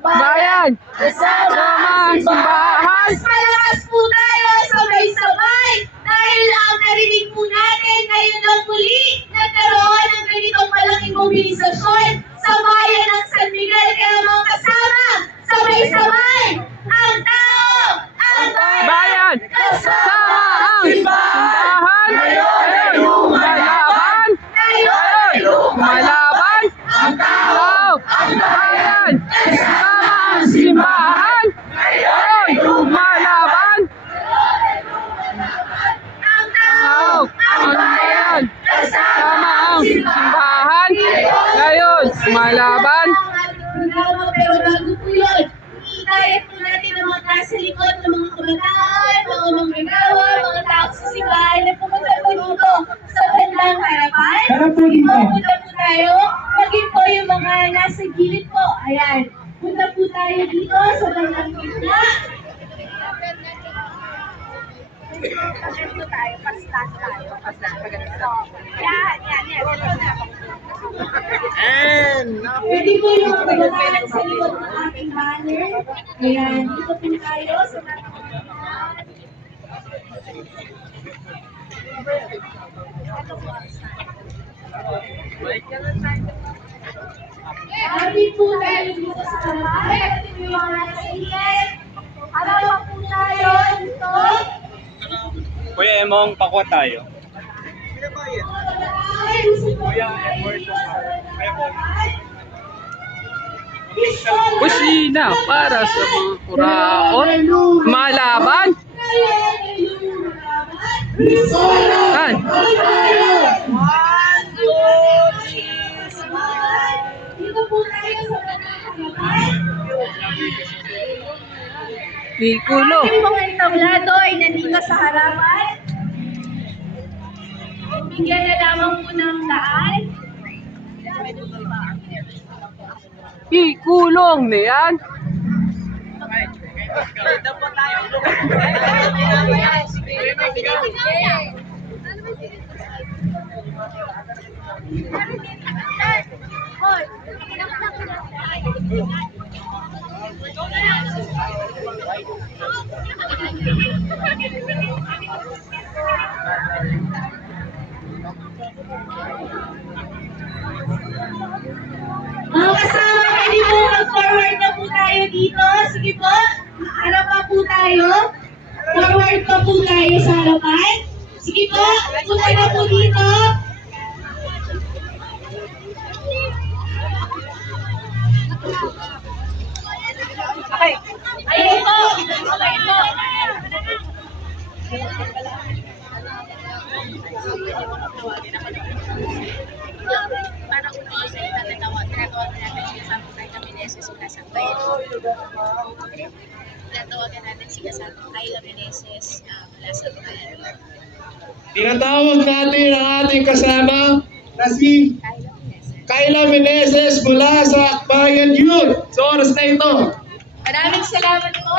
Bayan! Kasama ang simbahan! Malakas po tayo sabay-sabay dahil ang narinig po natin ngayon lang muli nagkaroon ng ganitong malaking mobilisasyon sa bayan ng San Miguel. Kaya mga kasama, sabay-sabay ang tao, ang Bayan! Kasama ang simbahan! Ngayon, lumalaban! Ngayon, lumalaban! Ang tao! Ang bayan! Kasama ang simbahan! Ngayon, lumalaban! ang tao, Ang bayan! Kasama ang simbahan! Ngayon, lumalaban! ang ating programa. Pero bago po yun, iikayat po natin ang mga nasa likod ng mga kabataan, mga manggagawa, mga tao sa simbahan na pumunta po dito sa bandang harapan. Harap po dito. Punta po tayo. Maging po yung mga nasa gilid po. Ayan. Punta po tayo dito sa bandang gitna. Ganito tayo. Pastas tayo. Pastas. Yan. Pwede po yung kabataan sa likod ng ating banner. Ayan. Dito po tayo sa bandang gitna. Happy po tayo dito sa kamay. At yung mga nasa ilan. Harapan po tayo dito. Kuya Emong, pakuha tayo. Kusina para sa mga kuraon. Malaban! Kan? Dito po tayo sa harapan. Pikulo! Ating mga entablado ay nandito sa harapan. Bigyan na lamang po ng daan. Ikulong na yan! Mga kasama, pwede po mag-forward na po tayo dito. Sige po, harap pa po tayo. Forward pa po tayo sa harapan. Sige po, punta na po dito. Okay. Ayun po. Okay po. Para uno sa tinatawag natin si Kasama Kayla Meneses mula sa Bayan. Tinatawagan natin si Kasama Kayla Meneses mula sa Bayan. Tinatawag natin ang ating kasama na si Kayla Meneses. Kayla Meneses mula sa Akbayan Youth. Sa oras na ito. Maraming salamat po.